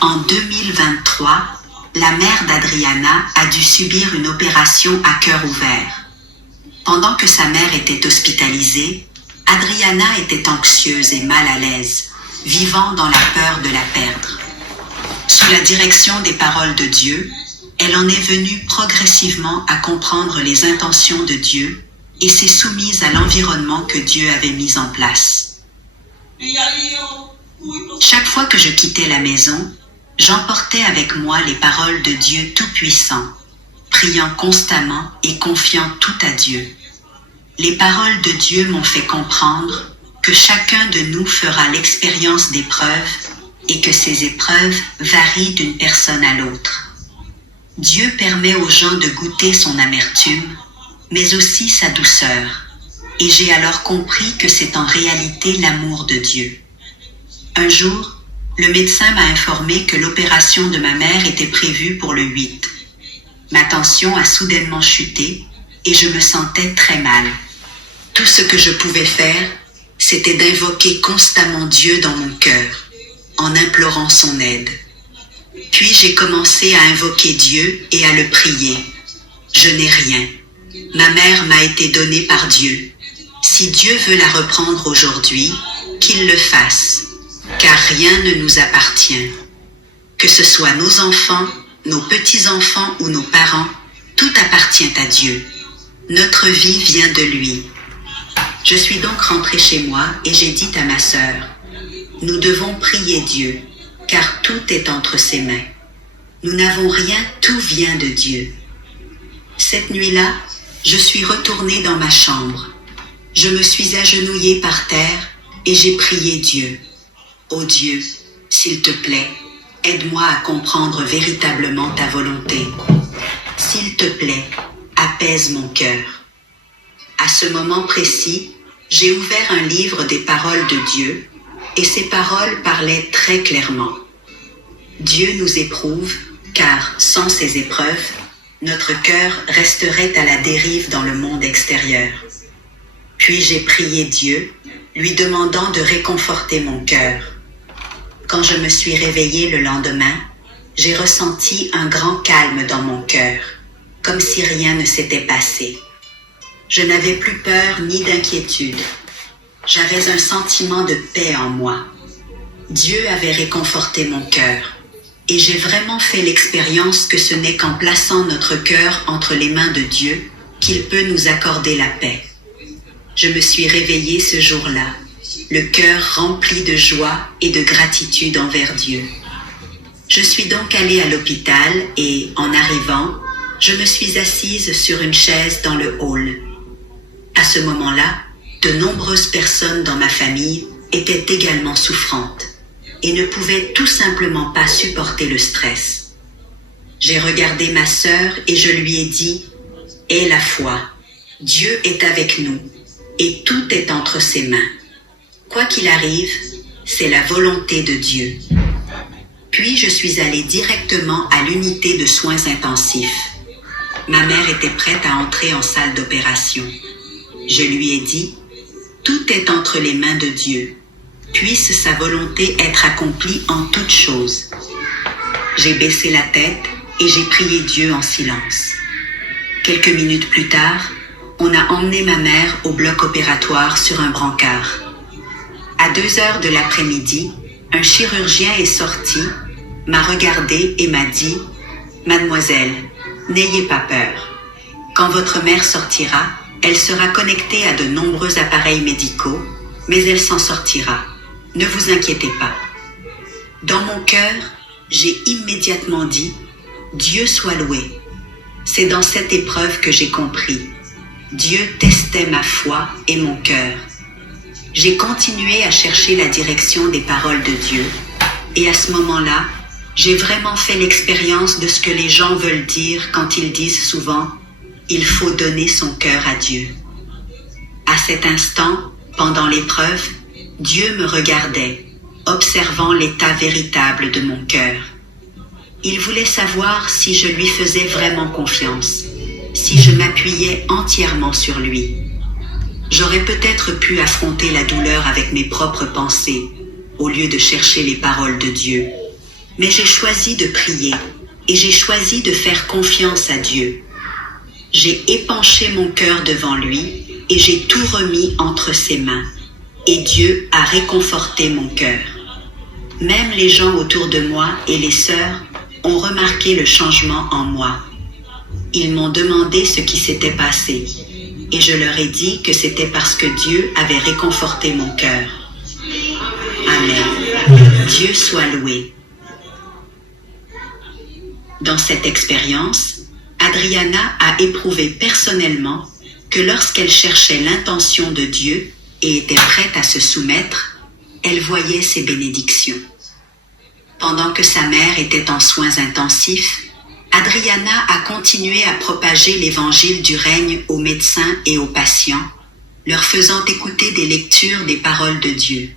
En 2023, la mère d'Adriana a dû subir une opération à cœur ouvert. Pendant que sa mère était hospitalisée, Adriana était anxieuse et mal à l'aise, vivant dans la peur de la perdre. Sous la direction des paroles de Dieu, elle en est venue progressivement à comprendre les intentions de Dieu et s'est soumise à l'environnement que Dieu avait mis en place. Chaque fois que je quittais la maison, j'emportais avec moi les paroles de Dieu Tout-Puissant, priant constamment et confiant tout à Dieu. Les paroles de Dieu m'ont fait comprendre que chacun de nous fera l'expérience d'épreuves et que ces épreuves varient d'une personne à l'autre. Dieu permet aux gens de goûter son amertume, mais aussi sa douceur, et j'ai alors compris que c'est en réalité l'amour de Dieu. Un jour, le médecin m'a informé que l'opération de ma mère était prévue pour le 8. Ma tension a soudainement chuté et je me sentais très mal. Tout ce que je pouvais faire, c'était d'invoquer constamment Dieu dans mon cœur, en implorant son aide. Puis j'ai commencé à invoquer Dieu et à le prier. Je n'ai rien. Ma mère m'a été donnée par Dieu. Si Dieu veut la reprendre aujourd'hui, qu'il le fasse, car rien ne nous appartient. Que ce soit nos enfants, nos petits-enfants ou nos parents, tout appartient à Dieu. Notre vie vient de lui. Je suis donc rentrée chez moi et j'ai dit à ma sœur, « Nous devons prier Dieu, car tout est entre ses mains. Nous n'avons rien, tout vient de Dieu. » Cette nuit-là, je suis retournée dans ma chambre. Je me suis agenouillée par terre et j'ai prié Dieu. « Ô Dieu, s'il te plaît, aide-moi à comprendre véritablement ta volonté. S'il te plaît, apaise mon cœur. » À ce moment précis, j'ai ouvert un livre des paroles de Dieu et ces paroles parlaient très clairement. Dieu nous éprouve, car sans ces épreuves, notre cœur resterait à la dérive dans le monde extérieur. Puis j'ai prié Dieu, lui demandant de réconforter mon cœur. Quand je me suis réveillée le lendemain, j'ai ressenti un grand calme dans mon cœur, comme si rien ne s'était passé. Je n'avais plus peur ni d'inquiétude. J'avais un sentiment de paix en moi. Dieu avait réconforté mon cœur. Et j'ai vraiment fait l'expérience que ce n'est qu'en plaçant notre cœur entre les mains de Dieu qu'il peut nous accorder la paix. Je me suis réveillée ce jour-là, le cœur rempli de joie et de gratitude envers Dieu. Je suis donc allée à l'hôpital et, en arrivant, je me suis assise sur une chaise dans le hall. À ce moment-là, de nombreuses personnes dans ma famille étaient également souffrantes et ne pouvaient tout simplement pas supporter le stress. J'ai regardé ma sœur et je lui ai dit « Aie la foi, Dieu est avec nous et tout est entre ses mains. Quoi qu'il arrive, c'est la volonté de Dieu. » Puis je suis allée directement à l'unité de soins intensifs. Ma mère était prête à entrer en salle d'opération. Je lui ai dit « Tout est entre les mains de Dieu. Puisse sa volonté être accomplie en toutes choses. » J'ai baissé la tête et j'ai prié Dieu en silence. Quelques minutes plus tard, on a emmené ma mère au bloc opératoire sur un brancard. À 2h de l'après-midi, un chirurgien est sorti, m'a regardé et m'a dit « Mademoiselle, n'ayez pas peur. Quand votre mère sortira, elle sera connectée à de nombreux appareils médicaux, mais elle s'en sortira. Ne vous inquiétez pas. » Dans mon cœur, j'ai immédiatement dit « Dieu soit loué. » C'est dans cette épreuve que j'ai compris. Dieu testait ma foi et mon cœur. J'ai continué à chercher la direction des paroles de Dieu, et à ce moment-là, j'ai vraiment fait l'expérience de ce que les gens veulent dire quand ils disent souvent « Il faut donner son cœur à Dieu ». À cet instant, pendant l'épreuve, Dieu me regardait, observant l'état véritable de mon cœur. Il voulait savoir si je lui faisais vraiment confiance, si je m'appuyais entièrement sur lui. J'aurais peut-être pu affronter la douleur avec mes propres pensées, au lieu de chercher les paroles de Dieu. Mais j'ai choisi de prier et j'ai choisi de faire confiance à Dieu. J'ai épanché mon cœur devant lui et j'ai tout remis entre ses mains. Et Dieu a réconforté mon cœur. Même les gens autour de moi et les sœurs ont remarqué le changement en moi. Ils m'ont demandé ce qui s'était passé et je leur ai dit que c'était parce que Dieu avait réconforté mon cœur. Amen. Dieu soit loué. Dans cette expérience, Adriana a éprouvé personnellement que lorsqu'elle cherchait l'intention de Dieu et était prête à se soumettre, elle voyait ses bénédictions. Pendant que sa mère était en soins intensifs, Adriana a continué à propager l'évangile du règne aux médecins et aux patients, leur faisant écouter des lectures des paroles de Dieu.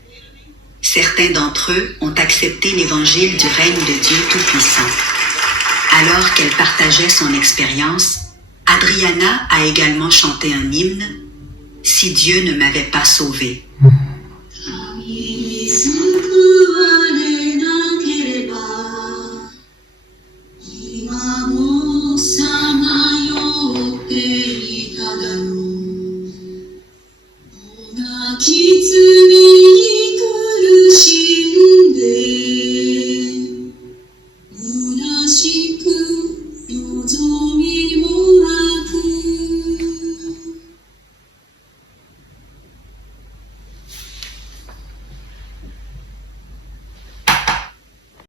Certains d'entre eux ont accepté l'évangile du règne de Dieu Tout-Puissant. Alors qu'elle partageait son expérience, Adriana a également chanté un hymne « Si Dieu ne m'avait pas sauvée ». Thank you.